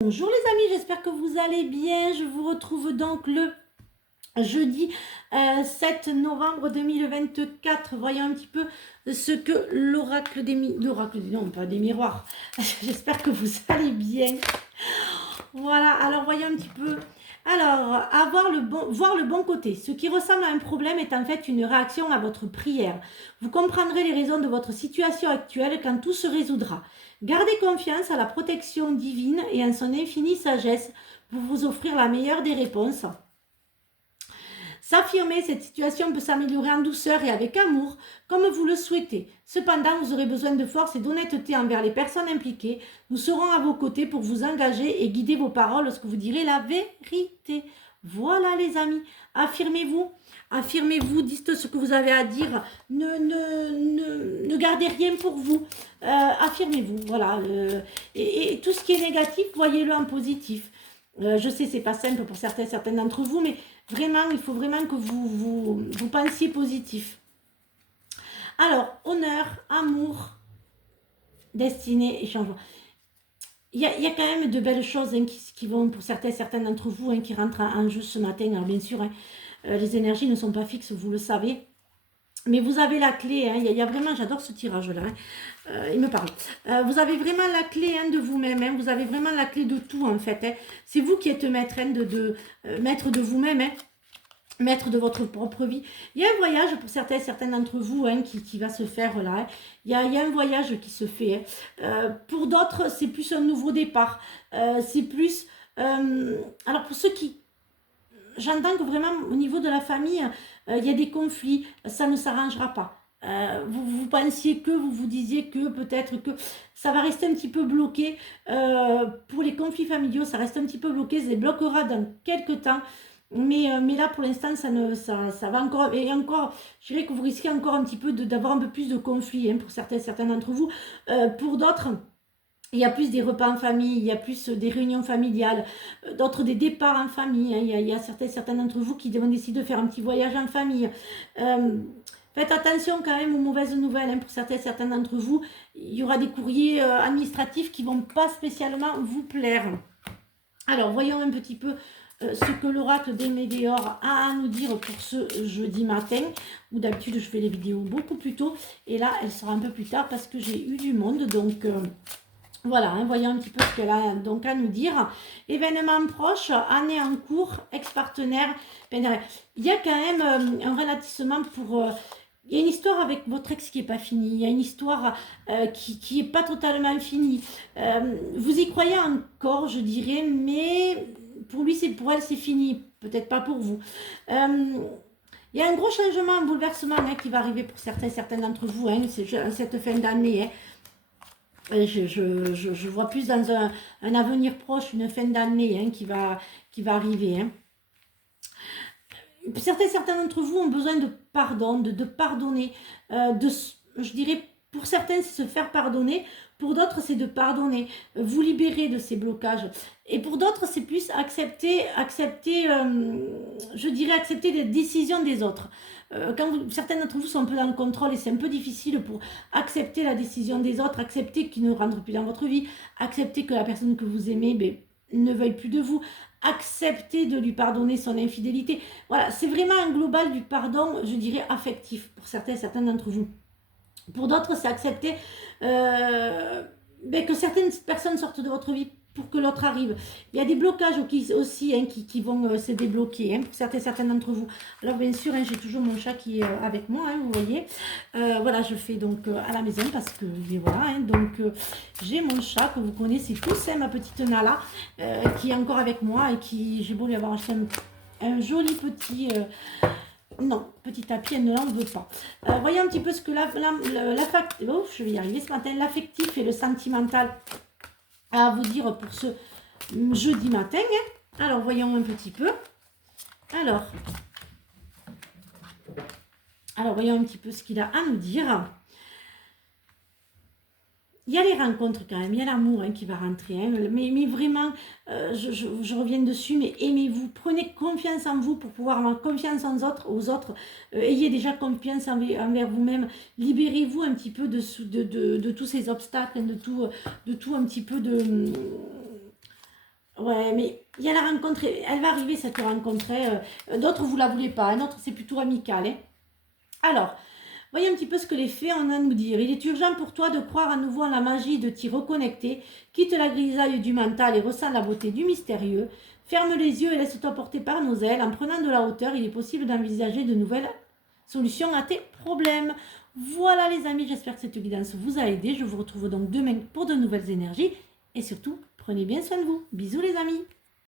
Bonjour les amis, j'espère que vous allez bien. Je vous retrouve donc le jeudi 7 novembre 2024. Voyons un petit peu ce que l'oracle non pas des miroirs. J'espère que vous allez bien. Voilà, alors voyons un petit peu. Alors, voir le bon côté. Ce qui ressemble à un problème est en fait une réaction à votre prière. Vous comprendrez les raisons de votre situation actuelle quand tout se résoudra. Gardez confiance à la protection divine et en son infinie sagesse pour vous offrir la meilleure des réponses. S'affirmer, cette situation peut s'améliorer en douceur et avec amour, comme vous le souhaitez. Cependant, vous aurez besoin de force et d'honnêteté envers les personnes impliquées. Nous serons à vos côtés pour vous engager et guider vos paroles lorsque vous direz la vérité. Voilà les amis, affirmez-vous. Affirmez-vous, dites ce que vous avez à dire. Ne gardez rien pour vous. Affirmez-vous, voilà. Et tout ce qui est négatif, voyez-le en positif. Je sais, c'est pas simple pour certains d'entre vous, mais vraiment, il faut vraiment que vous pensiez positif. Alors, honneur, amour, destinée et changement. Il y a quand même de belles choses qui vont, pour certains d'entre vous, qui rentrent en jeu ce matin. Alors bien sûr, les énergies ne sont pas fixes, vous le savez. Mais vous avez la clé, il y a vraiment, j'adore ce tirage-là, il me parle. Vous avez vraiment la clé de vous-même, vous avez vraiment la clé de tout en fait. C'est vous qui êtes maître, maître de vous-même, maître de votre propre vie. Il y a un voyage pour certains d'entre vous qui va se faire là. Il y a un voyage qui se fait. Pour d'autres, c'est plus un nouveau départ. C'est plus... alors pour ceux qui... J'entends que vraiment au niveau de la famille, il y a des conflits, ça ne s'arrangera pas. Vous pensiez que, vous vous disiez que peut-être que ça va rester un petit peu bloqué. Pour les conflits familiaux, ça reste un petit peu bloqué, ça les bloquera dans quelques temps. Mais là, pour l'instant, ça va encore. Et encore, je dirais que vous risquez encore un petit peu d'avoir un peu plus de conflits pour certains d'entre vous. Pour d'autres, il y a plus des repas en famille, il y a plus des réunions familiales, d'autres des départs en famille. Il y a certains d'entre vous qui vont décider de faire un petit voyage en famille. Faites attention quand même aux mauvaises nouvelles pour certains d'entre vous. Il y aura des courriers administratifs qui ne vont pas spécialement vous plaire. Alors, voyons un petit peu ce que l'oracle des Météores a à nous dire pour ce jeudi matin, où d'habitude je fais les vidéos beaucoup plus tôt, et là elle sera un peu plus tard parce que j'ai eu du monde, donc voilà, voyons un petit peu ce qu'elle a donc à nous dire. Événement proche, année en cours, ex-partenaire, il y a quand même un ralentissement pour... il y a une histoire avec votre ex qui n'est pas finie. Il y a une histoire qui n'est pas totalement finie. Vous y croyez encore, je dirais, mais pour lui, pour elle, c'est fini. Peut-être pas pour vous. Il y a un gros changement, un bouleversement qui va arriver pour certains d'entre vous cette fin d'année. Je vois plus dans un avenir proche, une fin d'année qui va arriver. Certains d'entre vous ont besoin de pardon, de pardonner. Je dirais, pour certains, c'est se faire pardonner. Pour d'autres, c'est de pardonner, vous libérer de ces blocages. Et pour d'autres, c'est plus accepter je dirais, accepter les décisions des autres. Certains d'entre vous sont un peu dans le contrôle et c'est un peu difficile pour accepter la décision des autres, accepter qu'ils ne rentrent plus dans votre vie, accepter que la personne que vous aimez ne veuille plus de vous, accepter de lui pardonner son infidélité. Voilà, c'est vraiment un global du pardon, je dirais, affectif pour certains d'entre vous. Pour d'autres, c'est accepter que certaines personnes sortent de votre vie pour que l'autre arrive. Il y a des blocages aussi qui vont se débloquer pour certains d'entre vous. Alors bien sûr, j'ai toujours mon chat qui est avec moi, vous voyez. Voilà, je fais donc à la maison parce que voilà, donc j'ai mon chat que vous connaissez tous, ma petite Nala, qui est encore avec moi et qui, j'ai beau lui avoir acheté un joli petit... non, petit tapis, elle ne l'en veut pas. Voyons un petit peu ce que je vais y arriver ce matin, l'affectif et le sentimental à vous dire pour ce jeudi matin. Alors, voyons un petit peu. Alors, voyons un petit peu ce qu'il a à nous dire. Il y a les rencontres quand même, il y a l'amour qui va rentrer. Mais vraiment, je reviens dessus, mais aimez-vous. Prenez confiance en vous pour pouvoir avoir confiance aux autres. Ayez déjà confiance envers vous-même. Libérez-vous un petit peu de tous ces obstacles, de tout un petit peu de... Ouais, mais il y a la rencontre, elle va arriver cette rencontre. D'autres, vous la voulez pas. D'autres, c'est plutôt amical. Alors, voyez un petit peu ce que les fées ont à nous dire. Il est urgent pour toi de croire à nouveau en la magie, de t'y reconnecter. Quitte la grisaille du mental et ressens la beauté du mystérieux. Ferme les yeux et laisse-toi porter par nos ailes. En prenant de la hauteur, il est possible d'envisager de nouvelles solutions à tes problèmes. Voilà les amis, j'espère que cette guidance vous a aidé. Je vous retrouve donc demain pour de nouvelles énergies. Et surtout, prenez bien soin de vous. Bisous les amis.